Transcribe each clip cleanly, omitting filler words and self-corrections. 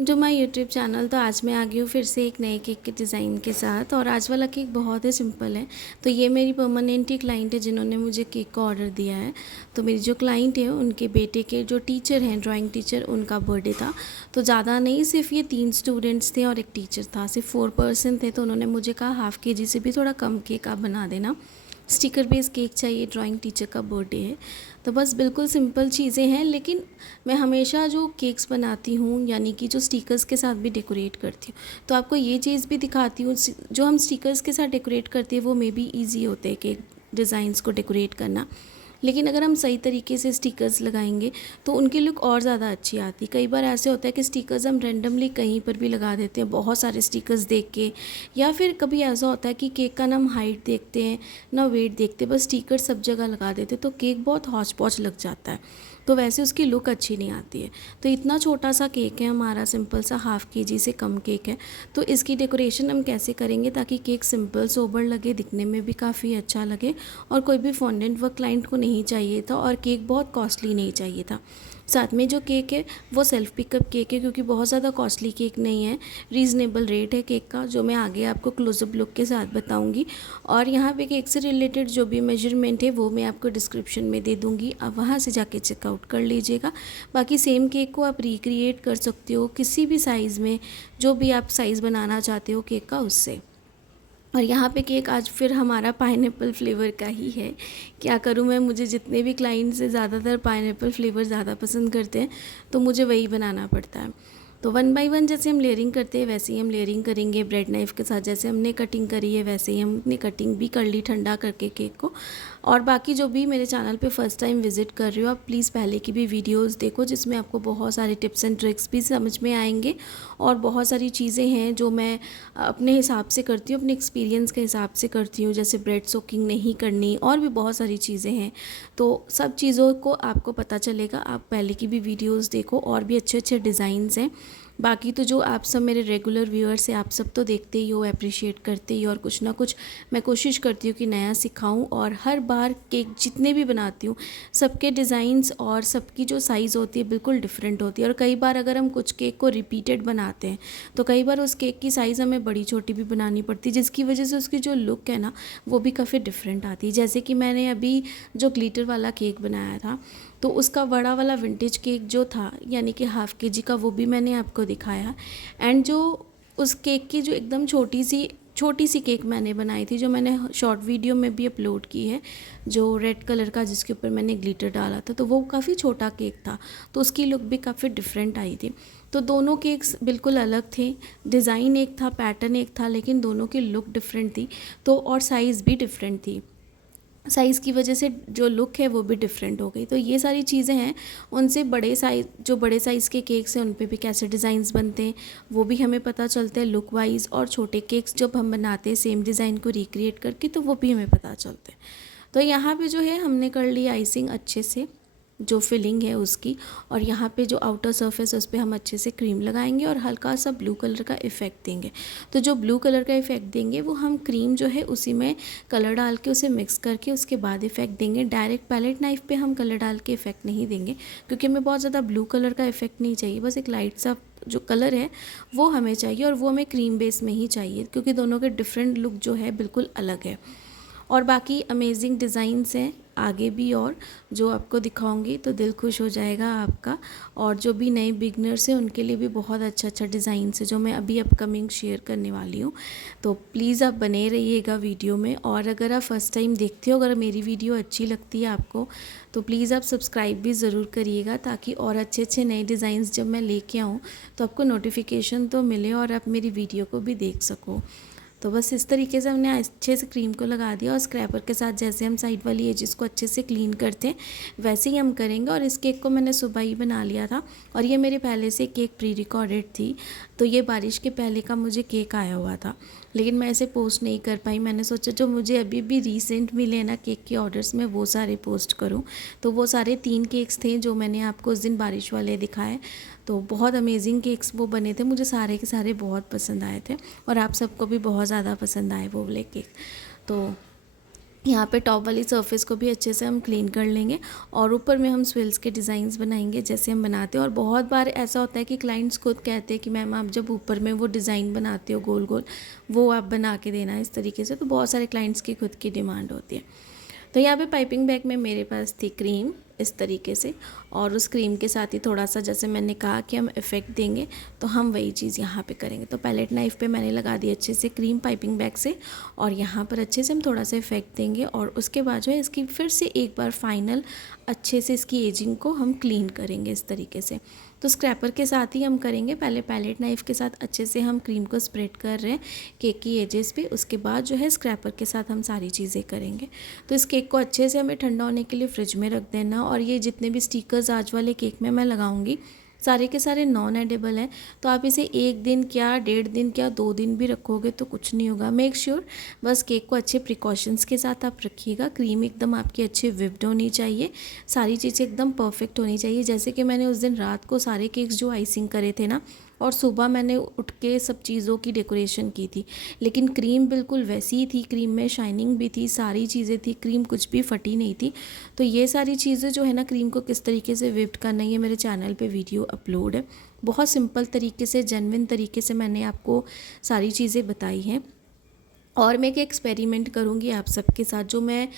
To my YouTube channel. तो आज मैं आ गई हूँ फिर से एक नए केक के डिज़ाइन के साथ। और आज वाला केक बहुत ही सिंपल है। तो ये मेरी परमानेंट ही क्लाइंट है जिन्होंने मुझे केक का ऑर्डर दिया है। तो मेरी जो क्लाइंट है उनके बेटे के जो टीचर हैं, ड्राइंग टीचर, उनका बर्थडे था। तो ज़्यादा नहीं, सिर्फ ये 3 स्टूडेंट्स थे और एक टीचर था, सिर्फ 4 पर्सन थे। तो उन्होंने मुझे कहा हाफ़ KG से भी थोड़ा कम केक आप बना देना, स्टिकर बेस केक चाहिए, ड्राइंग टीचर का बर्थडे है। तो बस बिल्कुल सिंपल चीज़ें हैं, लेकिन मैं हमेशा जो केक्स बनाती हूँ यानी कि जो स्टिकर्स के साथ भी डेकोरेट करती हूँ, तो आपको ये चीज़ भी दिखाती हूँ। जो हम स्टिकर्स के साथ डेकोरेट करते हैं वो मे बी ईजी होते हैं केक डिज़ाइंस को डेकोरेट करना, लेकिन अगर हम सही तरीके से स्टिकर्स लगाएंगे तो उनकी लुक और ज़्यादा अच्छी आती है। कई बार ऐसे होता है कि स्टिकर्स हम रेंडमली कहीं पर भी लगा देते हैं, बहुत सारे स्टिकर्स देख के, या फिर कभी ऐसा होता है कि केक का ना हम हाइट देखते हैं ना वेट देखते, बस स्टिकर सब जगह लगा देते, तो केक बहुत हौच पौच लग जाता है। तो वैसे उसकी लुक अच्छी नहीं आती है। तो इतना छोटा सा केक है हमारा, सिंपल सा हाफ़ KG से कम केक है। तो इसकी डेकोरेशन हम कैसे करेंगे ताकि केक सिंपल सोबर लगे, दिखने में भी काफ़ी अच्छा लगे, और कोई भी फॉन्डेंट वर्क क्लाइंट को नहीं चाहिए था, और केक बहुत कॉस्टली नहीं चाहिए था। साथ में जो केक है वो सेल्फ़ पिकअप केक है, क्योंकि बहुत ज़्यादा कॉस्टली केक नहीं है, रीज़नेबल रेट है केक का, जो मैं आगे आपको क्लोजअप लुक के साथ बताऊंगी। और यहाँ पे केक से रिलेटेड जो भी मेजरमेंट है वो मैं आपको डिस्क्रिप्शन में दे दूँगी, आप वहाँ से जाके चेकआउट कर लीजिएगा। बाकी सेम केक को आप रिक्रिएट कर सकते हो किसी भी साइज़ में, जो भी आप साइज़ बनाना चाहते हो केक का उससे। और यहाँ पे केक आज फिर हमारा पाइनएप्पल फ्लेवर का ही है। क्या करूँ मैं, मुझे जितने भी क्लाइंट्स हैं ज़्यादातर पाइनएप्पल फ्लेवर ज़्यादा पसंद करते हैं, तो मुझे वही बनाना पड़ता है। तो 1 बाय 1 जैसे हम लेयरिंग करते हैं वैसे ही हम लेयरिंग करेंगे ब्रेड नाइफ़ के साथ। जैसे हमने कटिंग करी है वैसे ही हमने कटिंग भी कर ली ठंडा करके केक को। और बाकी जो भी मेरे चैनल पे फर्स्ट टाइम विज़िट कर रहे हो, आप प्लीज़ पहले की भी वीडियोस देखो, जिसमें आपको बहुत सारे टिप्स एंड ट्रिक्स भी समझ में आएंगे, और बहुत सारी चीज़ें हैं जो मैं अपने हिसाब से करती हूँ, अपने एक्सपीरियंस के हिसाब से करती हूँ, जैसे ब्रेड सोकिंग नहीं करनी, और भी बहुत सारी चीज़ें हैं। तो सब चीज़ों को आपको पता चलेगा, आप पहले की भी वीडियोस देखो, और भी अच्छे अच्छे डिज़ाइंस हैं। बाकी तो जो आप सब मेरे रेगुलर व्यूअर्स हैं, आप सब तो देखते ही हो, अप्रिशिएट करते ही हो, और कुछ ना कुछ मैं कोशिश करती हूँ कि नया सिखाऊं। और हर बार केक जितने भी बनाती हूँ, सबके डिज़ाइंस और सबकी जो साइज़ होती है बिल्कुल डिफरेंट होती है। और कई बार अगर हम कुछ केक को रिपीटेड बनाते हैं तो कई बार उस केक की साइज़ हमें बड़ी छोटी भी बनानी पड़ती है, जिसकी वजह से उसकी जो लुक है ना वो भी काफ़ी डिफरेंट आती है। जैसे कि मैंने अभी जो ग्लिटर वाला केक बनाया था, तो उसका बड़ा वाला विंटेज केक जो था यानी कि हाफ़ KG का, वो भी मैंने आपको दिखाया। एंड जो उस केक की जो एकदम छोटी सी केक मैंने बनाई थी, जो मैंने शॉर्ट वीडियो में भी अपलोड की है, जो रेड कलर का जिसके ऊपर मैंने ग्लिटर डाला था, तो वो काफ़ी छोटा केक था, तो उसकी लुक भी काफ़ी डिफरेंट आई थी। तो दोनों केक्स बिल्कुल अलग थे, डिज़ाइन एक था, पैटर्न एक था, लेकिन दोनों की लुक डिफरेंट थी। तो और साइज़ भी डिफरेंट थी, साइज़ की वजह से जो लुक है वो भी डिफरेंट हो गई। तो ये सारी चीज़ें हैं, उनसे जो बड़े साइज़ के केक्स हैं उन पे भी कैसे डिज़ाइंस बनते हैं वो भी हमें पता चलता है लुक वाइज, और छोटे केक्स जब हम बनाते हैं सेम डिज़ाइन को रिक्रिएट करके तो वो भी हमें पता चलते हैं। तो यहाँ पे जो है हमने कर ली आइसिंग अच्छे से, जो फिलिंग है उसकी, और यहाँ पे जो आउटर सरफेस है उस पर हम अच्छे से क्रीम लगाएंगे और हल्का सा ब्लू कलर का इफ़ेक्ट देंगे। तो जो ब्लू कलर का इफ़ेक्ट देंगे वो हम क्रीम जो है उसी में कलर डाल के उसे मिक्स करके उसके बाद इफ़ेक्ट देंगे। डायरेक्ट पैलेट नाइफ़ पे हम कलर डाल के इफ़ेक्ट नहीं देंगे, क्योंकि हमें बहुत ज़्यादा ब्लू कलर का इफ़ेक्ट नहीं चाहिए, बस एक लाइट सा जो कलर है वो हमें चाहिए, और वो हमें क्रीम बेस में ही चाहिए, क्योंकि दोनों के डिफरेंट लुक जो है बिल्कुल अलग है। और बाकी अमेजिंग डिज़ाइंस हैं आगे भी, और जो आपको दिखाऊंगी तो दिल खुश हो जाएगा आपका। और जो भी नए बिगनर्स हैं उनके लिए भी बहुत अच्छा अच्छा डिज़ाइंस है जो मैं अभी अपकमिंग शेयर करने वाली हूँ। तो प्लीज़ आप बने रहिएगा वीडियो में, और अगर आप फर्स्ट टाइम देखते हो, अगर मेरी वीडियो अच्छी लगती है आपको, तो प्लीज़ आप सब्सक्राइब भी ज़रूर करिएगा, ताकि और अच्छे अच्छे नए डिज़ाइंस जब मैं लेके आऊँ तो आपको नोटिफिकेशन तो मिले और आप मेरी वीडियो को भी देख सको। तो बस इस तरीके से हमने अच्छे से क्रीम को लगा दिया, और स्क्रैपर के साथ जैसे हम साइड वाली एजेस को अच्छे से क्लीन करते हैं वैसे ही हम करेंगे। और इस केक को मैंने सुबह ही बना लिया था, और ये मेरे पहले से केक प्री रिकॉर्डेड थी, तो ये बारिश के पहले का मुझे केक आया हुआ था, लेकिन मैं इसे पोस्ट नहीं कर पाई। मैंने सोचा जो मुझे अभी भी रीसेंट मिले ना केक के ऑर्डर्स में वो सारे पोस्ट करूं। तो वो सारे 3 केक्स थे जो मैंने आपको उस दिन बारिश वाले दिखाए। तो बहुत अमेजिंग केक्स वो बने थे, मुझे सारे के सारे बहुत पसंद आए थे, और आप सबको भी बहुत ज़्यादा पसंद आए वो वाले केक। तो यहाँ पे टॉप वाली सरफेस को भी अच्छे से हम क्लीन कर लेंगे और ऊपर में हम स्विल्स के डिज़ाइंस बनाएंगे जैसे हम बनाते हैं। और बहुत बार ऐसा होता है कि क्लाइंट्स खुद कहते हैं कि मैम आप जब ऊपर में वो डिज़ाइन बनाते हो गोल गोल, वो आप बना के देना इस तरीके से। तो बहुत सारे क्लाइंट्स की खुद की डिमांड होती है। तो यहाँ पे पाइपिंग बैग में मेरे पास थी क्रीम इस तरीके से, और उस क्रीम के साथ ही थोड़ा सा जैसे मैंने कहा कि हम इफ़ेक्ट देंगे, तो हम वही चीज़ यहाँ पे करेंगे। तो पैलेट नाइफ़ पे मैंने लगा दी अच्छे से क्रीम पाइपिंग बैग से, और यहाँ पर अच्छे से हम थोड़ा सा इफ़ेक्ट देंगे। और उसके बाद जो है इसकी फिर से एक बार फाइनल अच्छे से इसकी एजिंग को हम क्लीन करेंगे इस तरीके से। तो स्क्रैपर के साथ ही हम करेंगे, पहले पैलेट नाइफ़ के साथ अच्छे से हम क्रीम को स्प्रेड कर रहे हैं केक की एजेस पे, उसके बाद जो है स्क्रैपर के साथ हम सारी चीज़ें करेंगे। तो इस केक को अच्छे से हमें ठंडा होने के लिए फ्रिज में रख देना। और ये जितने भी स्टिकर्स आज वाले केक में मैं लगाऊंगी सारे के सारे नॉन एडिबल हैं, तो आप इसे 1 दिन क्या 1.5 दिन क्या 2 दिन भी रखोगे तो कुछ नहीं होगा। मेक श्योर बस केक को अच्छे प्रिकॉशंस के साथ आप रखिएगा। क्रीम एकदम आपकी अच्छी विप्ड होनी चाहिए, सारी चीज़ें एकदम परफेक्ट होनी चाहिए। जैसे कि मैंने उस दिन रात को सारे केक्स जो आइसिंग करे थे ना, और सुबह मैंने उठ के सब चीज़ों की डेकोरेशन की थी, लेकिन क्रीम बिल्कुल वैसी ही थी, क्रीम में शाइनिंग भी थी, सारी चीज़ें थी, क्रीम कुछ भी फटी नहीं थी। तो ये सारी चीज़ें जो है ना, क्रीम को किस तरीके से विप्ड करना है, ये मेरे चैनल पे वीडियो अपलोड है। बहुत सिंपल तरीके से, जेन्युइन तरीके से मैंने आपको सारी चीज़ें बताई हैं। और मैं एक एक्सपेरिमेंट करूँगी आप सबके साथ, जो मैं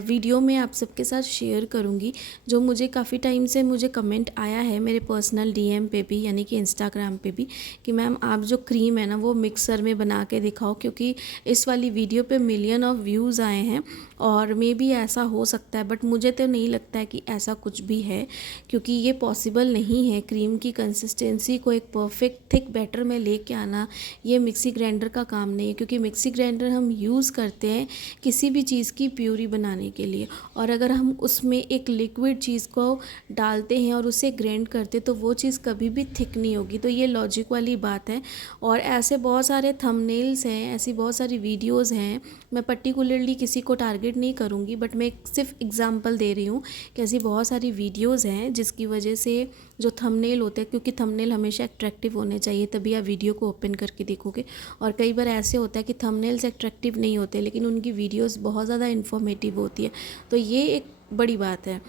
वीडियो में आप सबके साथ शेयर करूँगी, जो मुझे काफ़ी टाइम से मुझे कमेंट आया है मेरे पर्सनल डीएम पे भी, यानी कि इंस्टाग्राम पे भी, कि मैम आप जो क्रीम है ना वो मिक्सर में बना के दिखाओ, क्योंकि इस वाली वीडियो पे मिलियन ऑफ व्यूज़ आए हैं। और मे बी ऐसा हो सकता है, बट मुझे तो नहीं लगता है कि ऐसा कुछ भी है, क्योंकि ये पॉसिबल नहीं है। क्रीम की कंसिस्टेंसी को एक परफेक्ट थिक बैटर में लेके आना, ये मिक्सी ग्राइंडर का काम नहीं है, क्योंकि मिक्सी ग्राइंडर हम यूज़ करते हैं किसी भी चीज़ की प्यूरी बनाने के लिए, और अगर हम उसमें एक लिक्विड चीज़ को डालते हैं और उसे ग्राइंड करते तो वो चीज़ कभी भी थिक नहीं होगी। तो ये लॉजिक वाली बात है। और ऐसे बहुत सारे थंबनेल्स हैं, ऐसी बहुत सारी वीडियोज़ हैं, मैं पर्टिकुलरली किसी को टारगेट नहीं करूँगी, बट मैं सिर्फ एग्जांपल दे रही हूँ कि ऐसी बहुत सारी वीडियोज़ हैं जिसकी वजह से जो थंबनेल होते हैं, क्योंकि थंबनेल हमेशा अट्रैक्टिव होने चाहिए, तभी आप वीडियो को ओपन करके देखोगे। और कई बार ऐसे होता है कि थंबनेल्स अट्रैक्टिव नहीं होते, लेकिन उनकी वीडियोस बहुत ज़्यादा इन्फॉर्मेटिव होती है, तो ये एक बड़ी बात है।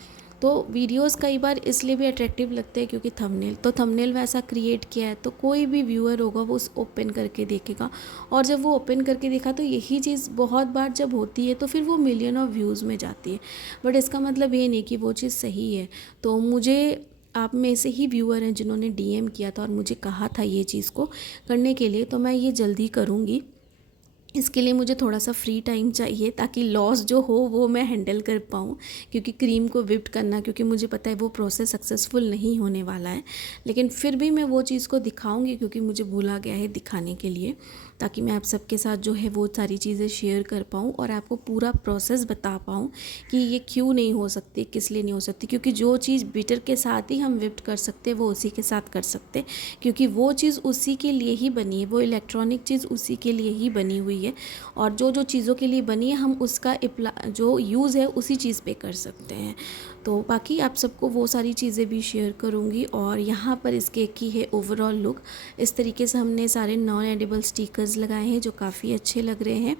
तो वीडियोस कई बार इसलिए भी अट्रैक्टिव लगते हैं क्योंकि थंबनेल वैसा क्रिएट किया है, तो कोई भी व्यूअर होगा वो उस ओपन करके देखेगा। और जब वो ओपन करके देखा तो यही चीज़ बहुत बार जब होती है तो फिर वो मिलियन ऑफ व्यूज़ में जाती है, बट इसका मतलब ये नहीं कि वो चीज़ सही है। तो मुझे आप में से ही व्यूअर हैं जिन्होंने डीएम किया था और मुझे कहा था ये चीज़ को करने के लिए, तो मैं ये जल्दी करूँगी। इसके लिए मुझे थोड़ा सा फ्री टाइम चाहिए ताकि लॉस जो हो वो मैं हैंडल कर पाऊँ, क्योंकि क्रीम को विप्ड करना, क्योंकि मुझे पता है वो प्रोसेस सक्सेसफुल नहीं होने वाला है, लेकिन फिर भी मैं वो चीज़ को दिखाऊंगी क्योंकि मुझे भूला गया है दिखाने के लिए, ताकि मैं आप सबके साथ जो है वो सारी चीज़ें शेयर कर पाऊँ और आपको पूरा प्रोसेस बता पाऊँ कि ये क्यों नहीं हो सकती, किस लिए नहीं हो सकती। क्योंकि जो चीज़ बिटर के साथ ही हम विप्ड कर सकते वो उसी के साथ कर सकते, क्योंकि वो चीज़ उसी के लिए ही बनी है, वो इलेक्ट्रॉनिक चीज़ उसी के लिए ही बनी हुई है, और जो जो चीज़ों के लिए बनी है हम उसका जो यूज़ है उसी चीज़ पे कर सकते हैं। तो बाकी आप सबको वो सारी चीज़ें भी शेयर करूँगी। और यहाँ पर इस केक की है ओवरऑल लुक, इस तरीके से हमने सारे नॉन एडिबल स्टिकर्स लगाए हैं जो काफ़ी अच्छे लग रहे हैं।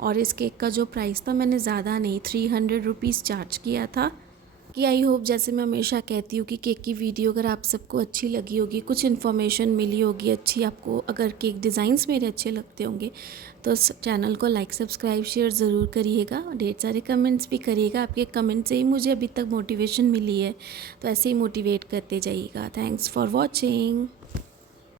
और इस केक का जो प्राइस था मैंने ज़्यादा नहीं 300 रुपीज़ चार्ज किया था। कि आई होप, जैसे मैं हमेशा कहती हूँ कि केक की वीडियो अगर आप सबको अच्छी लगी होगी, कुछ इन्फॉर्मेशन मिली होगी अच्छी आपको, अगर केक डिज़ाइंस मेरे अच्छे लगते होंगे तो इस चैनल को लाइक सब्सक्राइब शेयर ज़रूर करिएगा, और ढेर सारे कमेंट्स भी करिएगा। आपके कमेंट से ही मुझे अभी तक मोटिवेशन मिली है, तो ऐसे ही मोटिवेट करते जाइएगा। Thanks for watching.